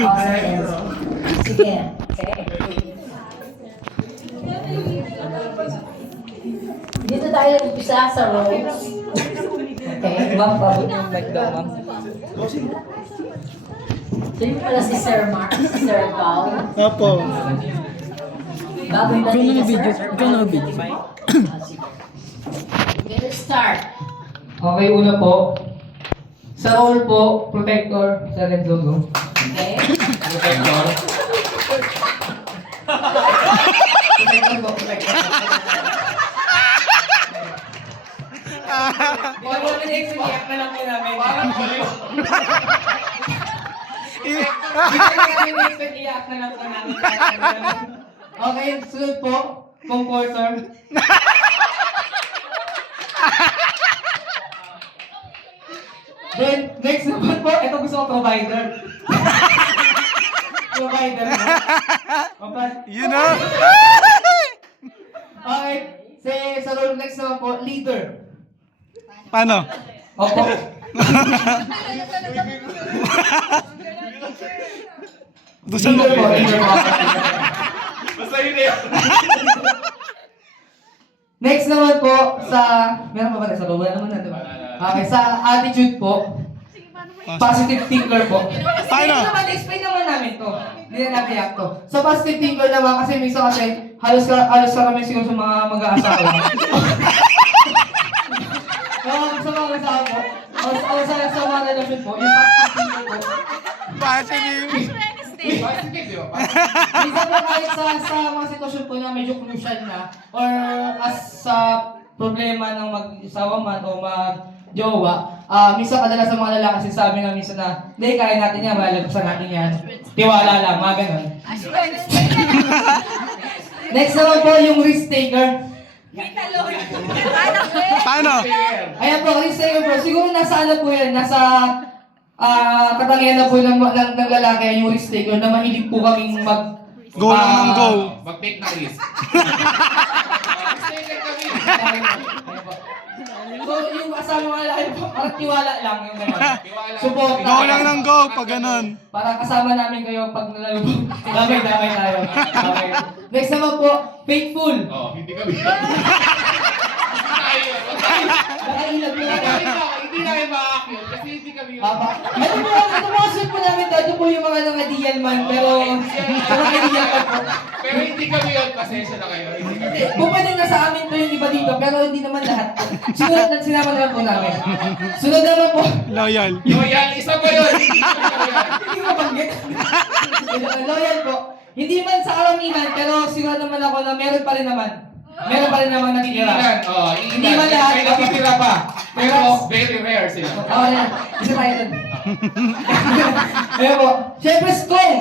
Okay. Sige. Okay. Dito tayo umpisa sa roles. Okay. Ma'am, pabot yung mic daw, ma'am. So yun pala si Sir Mark, Sir Val. Opo. Bagong dating na video. Sir. Ikaw na video. Sige. Okay, let's start. Okay, una po. Sa role po, protector sa Red Zone. Okay. Protector. Protector po, protector. Wala mo na explain na lang po namin. Parang kulo. Iyak na lang po namin. Okay, sunod po, comforter. Then, next naman po, ito gusto ko provider. Provider. Okay. You know? Okay, sa role next naman po, leader. Paano? Opo. Dusan mo. Leader po, leader po. Basta yun eh. Next naman po, meron pa ba tayo sa role? Wala naman natin ba? Okay, sa attitude po, positive thinker po. Paano? Explain naman namin to. Hindi na natin react to. Sa positive thinker naman, kasi minsan kasi, halos kami siguro sa mga mag-aasawa. Sa mga asawa po, o sa mga relasyon po, yung positive thinker po. Positive. Positive, di ba? Minsan po kahit sa mga sitwasyon po na medyo crucial na, or as sa problema ng mag-asawa man o mag-jowa, minsan kadalasan sa mga lalaki sinasabi na minsan na, hindi, kaya natin yan, malalagusan natin yan. Tiwala lang, mga ganun. Next naman po yung risk taker. Paano? Ayan po, risk taker po. Siguro nasa ano po yan, nasa katangian na po ng lalaki, yung risk taker, na mahilig po kaming Go lang ng go. Mag-take ng risk. Mistaken kami. So, yung asawa mga lalaki po, parang tiwala lang yung gano'n. Tiwala. Support. Go lang ng go pag ganun. Parang kasama namin kayo pag nalalubog. Damay tayo. Okay. Next naman po, faithful. Oh, hindi kami. Tayo. Nakailag po natin. Hindi namin makakakyot kasi hindi kami yun. Ito po kasi po namin to. Ito po yung mga nangadiyan man. Pero, nangadiyan man po. Pero hindi kami yun. Pasensya na kayo. Hindi kami. Pwede na sa amin po yung iba dito, pero hindi naman lahat po. Sinama naman po namin. Sunod naman po. Loyal. Loyal, isa pa yun. Hindi ko banggit. Loyal po. Hindi man sa karamihan, pero siguro naman ako na meron pa rin naman. Meron pa rin naman natitira. Ilan. Oh, Hindi ba lahat? May natitira pa. Pero very rare sila. Oo, yan. Isa tayo dun. Ayun po. Siyempre, strong.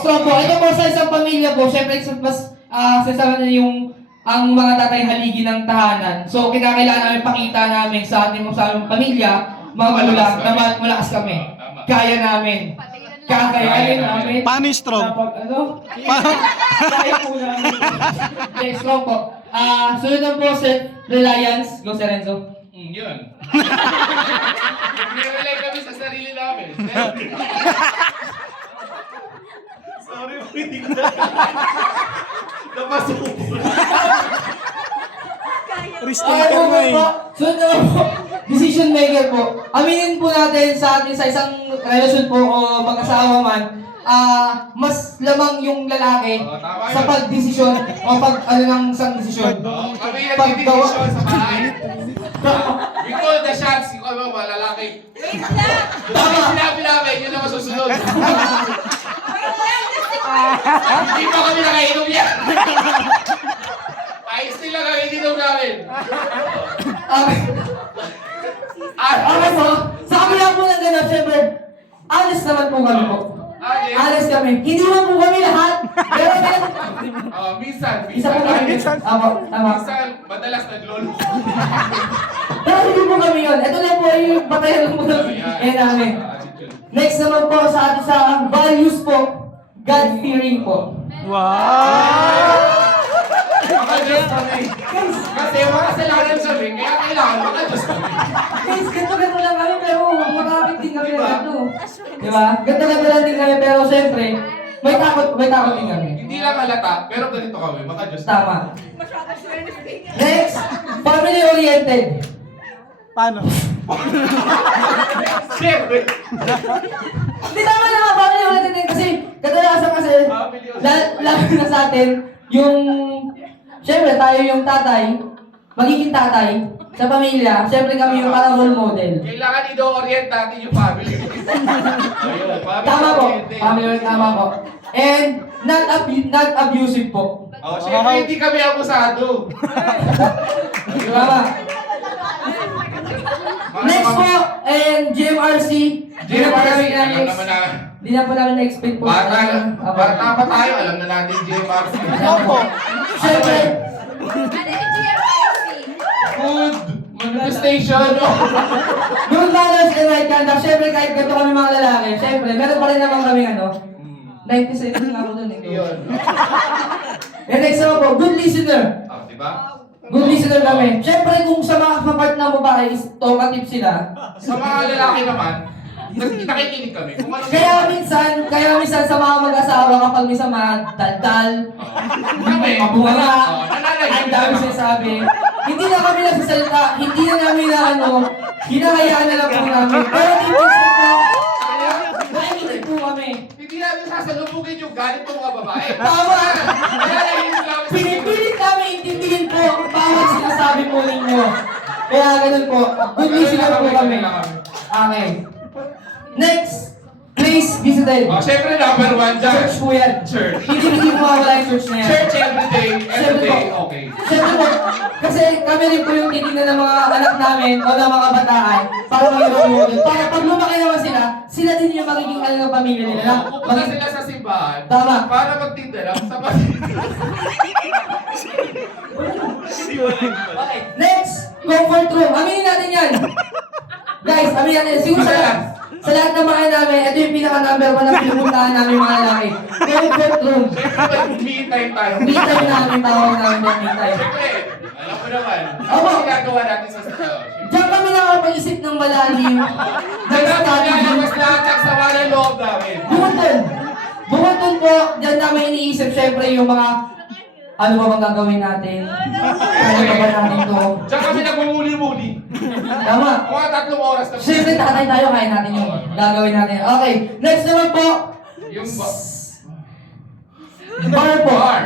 Strong po. Ito po sa isang pamilya po, siyempre, mas sinasabi na yung ang mga tatay haligi ng tahanan. So, kinakailangan namin pakita namin sa aming pamilya, mga magulang, na malakas kami. Kaya namin. Kakayanin namin. Paano yung stroke? Ano? Kaya po namin. Okay, strong po. Sunod na po, self-reliance. Go, Sir Renzo. Yun. Nirelay kami sa sarili namin. Sorry, hindi ko na. Napasok. Risk Okay, taker na eh. po. Sunod naman po, decision maker po. Aminin po natin sa atin sa isang relasyon po o mag-asawa man, mas lamang yung lalaki sa pag-desisyon o ano ng isang desisyon. Kami yung nagtitidisyon sa bahay. We call the shots, yung ano, mga lalaki. Dami sinabi namin, yun ang masusunod. Hindi pa kami nakainom yan. Ayos nila kami, ininom namin. Okay po, sa kabila po ng ganap, syempre, honest naman po kami po. Honest kami. Hindi naman po kami lahat. Pero Minsan. isa po kami. Tama. Minsan, madalas naglolo. Pero hindi po kami yun. Ito lang po yung batayan ng mga namin. Next naman po sa ating sa values po, God-fearing po. Wow! Maka-Diyos kami. Kasi mga kasalanan kami, kaya kailangan maka-Diyos kami. Guys, ganito lang kami pero makakapit din kami na ganito. Diba? Ganito lang din kami pero syempre, may takot din kami. Hindi lang halata, pero ganito kami, maka-Diyos kami. Tama. Next, family-oriented. Paano? Siyempre. Hindi tama naman, family-oriented din kasi kadalasan kasi, lalo na sa atin, yung, syempre tayo yung tatay, magiging tatay sa pamilya, syempre kami yung parang role model. Kailangan i-orient natin yung family. Ayun, Tama po, family-oriented. family-oriented, tama po. And, not abusive po. Oh, syempre hindi kami abusado. Tama. Next po, and GMRC. Di na po namin na-explain po. Bata pa tayo, alam na natin JMRC. Opo. Siyempre, Food, manifestation, good manners and right conduct. Siyempre, kahit ganito kami mga lalaki, siyempre, meron pa rin naman kami 97 nga po dun eh. Yun. And next naman po, good listener. Ah, di ba? Good listener kami. Siyempre, kung sa mga kapart na babae is talkative sila, Sa mga lalaki naman, nakikinig kami. Kung ano kaya minsan sa mga mag-asawa kapag minsan madaldal, kami, mabunga, nananahimik ang dami lang. sinasabi. Hindi na kami nagsasalita, hindi na namin hinahayaan na lang po namin. Pero deep inside po, nakikinig po kami. Hindi namin sasalubugin yung galit ng mga babae. Tama! Nananahimik lang. Pinipilit namin intindihin po ang bawat sinasabi po ninyo. Kaya ganun po, good listener po kami. Okay. Next, place visited. Oh, syempre number one dyan. Church po yan. Church. Hindi mawawala yung church na yan. Church every day, okay. Siyempre po, kasi kami rin po yung titignan ng mga anak namin o ng mga kabataan para mag-role para pag lumaki naman sila din yung magiging ano ng pamilya nila. Na, Pupunta sila sa simbahan Tama. para magtinda lang sa Okay, next, comfort room. Aminin natin yan. Guys, aminin natin. Siguro sa lahat ng mga namin, ito yung pinaka-number 1 na pinupuntahan namin mga lalaki. Comfort room. Siyempre, me time tayo. Me time namin, tawag namin ng me time. Siyempre, alam mo naman, Opo. ano ginagawa natin sa Diyan kami nakapag-isip ng malalim. Nagkakalamas lahat ang sama ng loob namin. Bukod dun po, diyan namin iniisip syempre yung mga ano ba bang gagawin natin? Ano ba ba natin to? Diyan kami nagmumuli-muli. Tama. Mga 3 oras na. Siyempre tatay tayo, kaya natin yung gagawin natin. Okay, next naman po, Yung bar po. bar.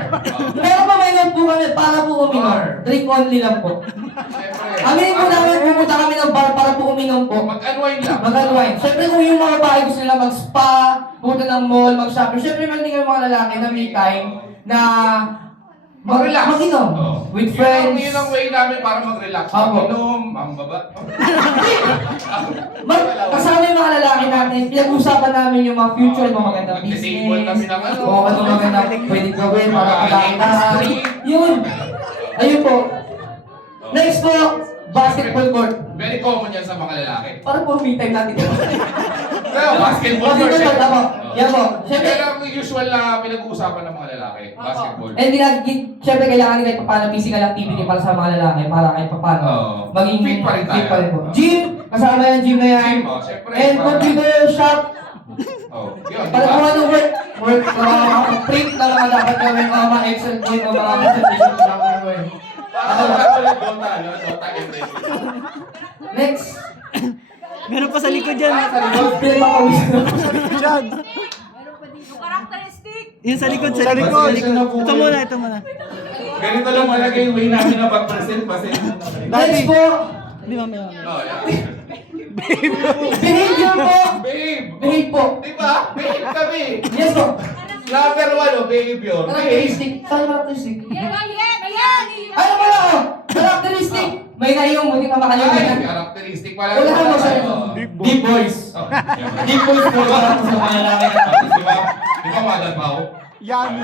Pero pa may note po kami para po uminom. Drink only lang po. Siyempre. Aminin po namin pupunta kami ng bar para po uminom po. Mag-unwind lang. Mag-unwind. Siyempre kung yung mga bahay gusto nila mag-spa, pumunta ng mall, mag-shopping. Siyempre meron din kami mga lalaki na may time na Mag-relax. mag-inom. Oo. With friends. Yun ang way namin para mag-relax. Opo. Mag-inom, mambaba. Kasama yung mga lalaki natin, pinag-usapan namin yung mga future, mga magandang Nag-table kami business. ng ano. O ano magandang pwedeng gawin para Mga pagkakita. industry. Yun. Ayun po. Next po, basketball court. Very common yan sa mga lalaki. Para po free time natin. Pero basketball court. Basketball court, ako. Yan po. Siyempre, Yan ang usual na pinag-uusapan ng mga lalaki. Basketball. and siyempre kailangan nila kahit paano physical activity para sa mga lalaki, para kahit paano Oo. maging Fit pa rin tayo. fit pa rin po. Gym, kasama yung gym na yan. Gym, oh, syempre. And Para- computer shop, Oh, yun, di para ba? kung ano work, print na mga dapat gawin, mga Excel point, mga presentation na dapat gawin. Para ulit Dota, no? Dota everything. Next. Meron pa sa likod yan. Pinapakawis na. Diyan. Yun sa likod, sa likod. Ito muna, ito muna. Ganito lang talaga yung way namin na pag-present. Next po, Hindi mamaya. Oh, yeah. behavior po. Babe! Behave po. Di ba? Babe kami! Yes po. Number 1, behavior. Babe! Characteristic. Saan yung characteristic? Ano ba na ako? Characteristic. May naiyong, buti ka Ay, makalimutan. characteristic pala. Wala ka mo sa Deep voice. Oh, yeah. Deep voice po para po sa mga lalaki. Di ba? Di ba madal pa ako? Yummy.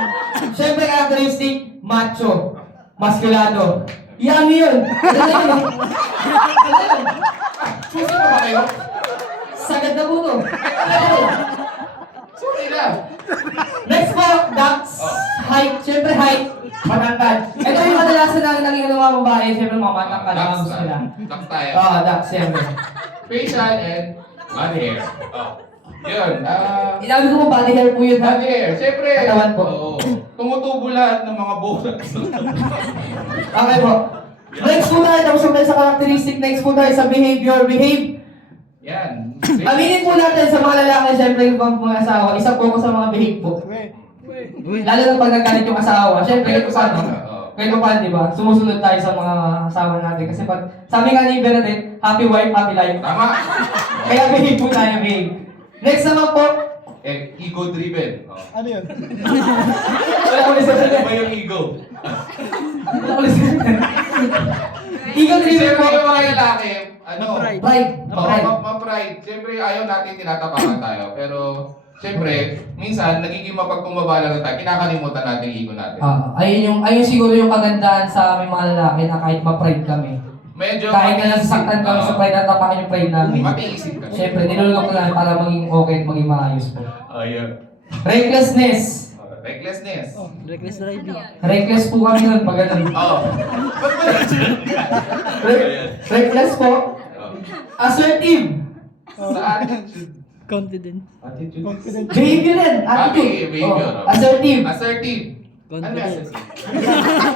Siyempre characteristic, macho. Maskulado. Yummy yun. Susi pa ba kayo? Sagad na po to. Sorry na. Next po, ducks. Height. Siyempre height. Matangkad. Ito yung kadalasan na naging ng mga babae, siyempre mga matangkad na gusto nila. Ducks tayo. Oo, ducks, siyempre. Facial and body hair. Oh. Yun. Inabi ko po, body hair po yun ha. Body hair. Siyempre. Katawan po. Oo. Tumutubo lahat ng mga buhok. Okay po. Next po tayo, tapos tayo sa characteristic. Next po tayo sa behavior. Behave. Yan. Aminin po natin sa mga lalaki, siyempre yung mga asawa, isa po ko sa mga behave po. Lalo na pag nagkalit yung asawa, siyempre kahit paano, kahit paano, di ba? Sumusunod tayo sa mga asawa natin. Kasi pag, sabi nga ni Bernadette, happy wife, happy life. Tama. Kaya behave po tayo, behave. Next naman po, Ego driven. Oh. Ano yun? wala ko na Ano sa ba yung ego? wala ko na sa Ego driven Siyempre po. yung mga lalaki, ano? Pride. Pride. Oo, Pride. ma-pride. Siyempre ayaw natin tinatapakan tayo. Pero siyempre, minsan nagiging mapagkumbabala na tayo, kinakalimutan natin yung ego natin. Ayun siguro yung kagandahan sa aming mga lalaki na kahit ma-pride kami. Medyo Kahit na nasasaktan kami sa pride at tapakin yung pride namin. matiisip ka. Siyempre, nilulok ko lang para maging okay at maging maayos po. Ayun. Recklessness. Recklessness. Reckless driving. Reckless po kami nun pag ganun. Oo. Ba't ba Reckless po. Assertive. Sa attitude. Confident. Attitude. Confident. Behavior rin. Attitude. Behavior. Oh, assertive. Assertive. Ano yung Confident. assertive?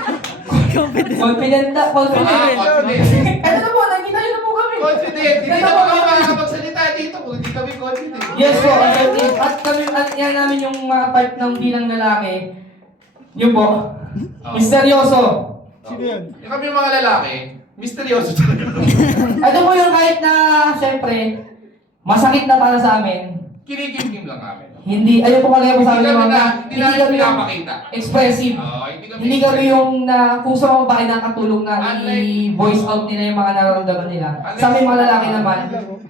Confident. Confident na. Confident. Confident. Ano na po, nakita nyo na po kami. Confident. Hindi na kami makakapagsalita dito kung hindi kami confident. Yes po, assertive. At kami, at yan namin yung mga part ng bilang lalaki. Yun po. Misteryoso. Sino yun? Yung kami mga lalaki, misteryoso talaga. Ito po yung kahit na, syempre, masakit na para sa amin. Kinikimkim lang kami. Hindi, ayun po kalaya po sa amin mga, Hindi namin yung pinapakita. expressive. Oo, Hindi kami yung na, kung sa mga babae nakatulong na Unlike- i-voice out nila yung mga nararamdaman nila. Unlike- Sa aming mga lalaki naman,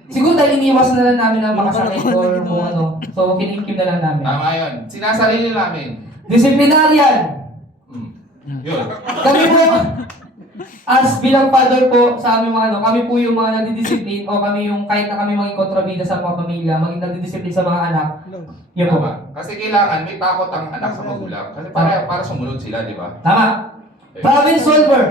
siguro dahil iniiwasan na lang namin na makasakit or kung ano. So, kinikim na lang namin. Tama yun. Sinasarili namin. Disciplinarian. Yun. Kami po, as bilang father po sa aming mga ano, kami po yung mga nagdidisiplin o kami yung kahit na kami maging kontrabida sa mga pamilya, maging nagdidisiplin sa mga anak. Yun po. Tama. Kasi kailangan may takot ang anak sa magulang. Kasi para sumunod sila, di ba? Tama. Problem solver.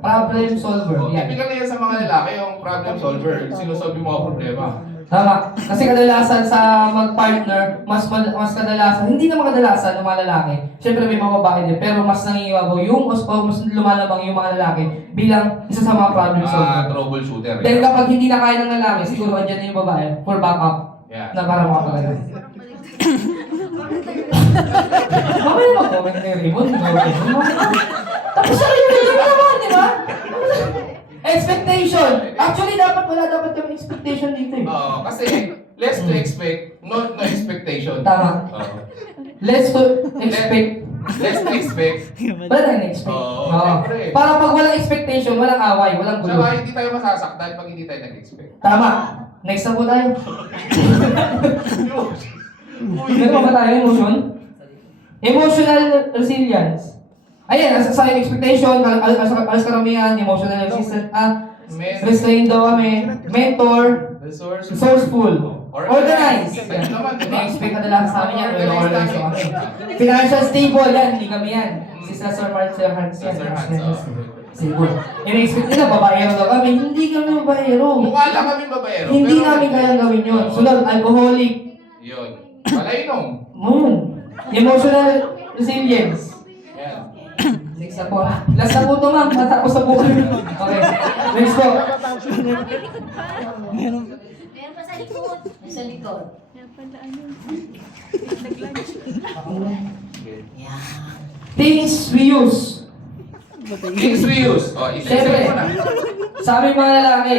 Problem solver. So, Yan. typical na yan sa mga lalaki, yung problem solver. Sinusolve yung mga problema. Tama. Kasi kadalasan sa mag-partner, mas kadalasan, hindi naman kadalasan ng mga lalaki. Siyempre may mga babae din, pero mas nangingibabaw yung mas lumalabang yung mga lalaki bilang isa sa mga problem solver. Troubleshooter. Dahil kapag hindi na kaya ng lalaki, siguro andyan na yung babae for backup Yeah. na para makapagano. Mamaya mag-comment na yung Raymond. Tapos siya rin yung naman, di ba? Expectation. Actually, wala dapat yung expectation dito eh. Oo, kasi less to expect, no expectation. Tama. Oo. Let's to expect. Less to expect. Wala na expect. Oo, Oo. syempre. Para pag walang expectation, walang away, walang gulo. Saka hindi tayo masasaktan pag hindi tayo nag-expect. Tama. Next na po tayo. Meron ba tayo emotion? Emotional resilience. Ayan, sa expectation, alas karamihan, emotional resistance, restrained daw kami, mentor, resourceful, organized. Yan. Na-expect kadalasan sa amin yan, well organized daw kami. Financial stable, yan, hindi kami yan. Si Sir Marcel Hans yan. Sir Hans, Stable. Yung-expect nila, babayero daw kami, hindi kami babayero. Mukha lang kami babayero. Hindi pero- namin kayang gawin yun. Sunod, alcoholic. Yun. Palainom. Emotional resilience. Yan. Next na po. Last na po ito ma'am. Matapos na po kami. Okay. Next po. Meron. Meron pa sa likod. May sa likod. Things we use. Things we use. O, Siyempre, isip mo na. sa aming mga lalaki,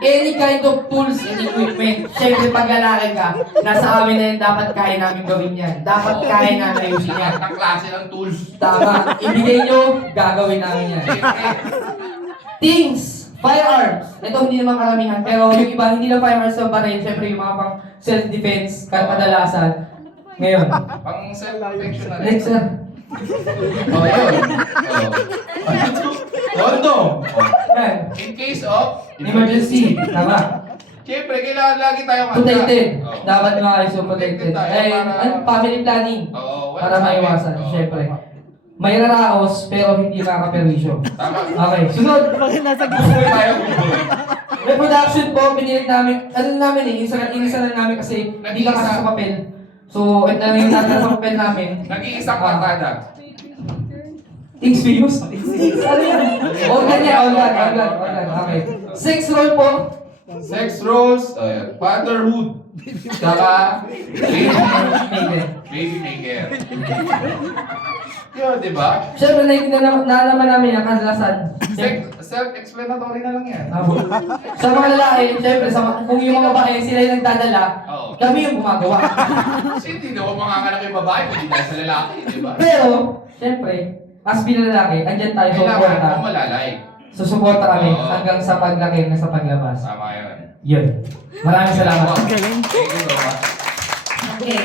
any kind of tools and equipment. Siyempre, pag lalaki ka, nasa amin na yan, dapat kaya namin gawin yan. Dapat kaya namin ayusin yan. Ang klase ng tools. Tama. Ibigay nyo, gagawin namin yan. Things. Firearms. Ito hindi naman karamihan, pero yung iba hindi lang firearms sa baril. Siyempre yung mga pang self-defense, kadalasan. Ngayon. Pang self-protection na rin. Next, sir. O, yun. Condom. Yan. In case of Emergency. Tama. Siyempre, kailangan lagi tayong handa. Protected. Oo. Dapat mga iso protected. Protected tayo Eh, para- family planning. Oo, Para sakit. maiwasan, Oo. syempre. may raraos pero hindi makakaperwisyo. Tama. Okay, sunod. Bakit nasa gitna? Bubuhay tayo, bubuhay. Reproduction po, pinilit namin, ano namin eh, inisa lang namin kasi hindi ka kasi sa papel. So, ito na yung natin sa papel namin. Nag-iisang patada. Things we use? Ano yan? Organ yan, organ. Okay. Sex role po. Sex roles, fatherhood, tsaka baby maker. Yun, di ba? Siyempre, naalaman namin ang kadalasan. Self-explanatory na lang yan. Sa mga lalaki, siyempre, kung yung mga babae, sila yung nagdadala, Oo. kami yung gumagawa. Kasi hindi daw manganganak yung babae, hindi dahil sa lalaki, di ba? Pero, siyempre, as bilang lalaki, andyan tayo sa Kailangan suporta. mo malalay. Susuporta kami Oo. hanggang sa paglaki na sa paglabas. Tama yun. Yun. Maraming salamat. Galing. Thank you so much. Okay.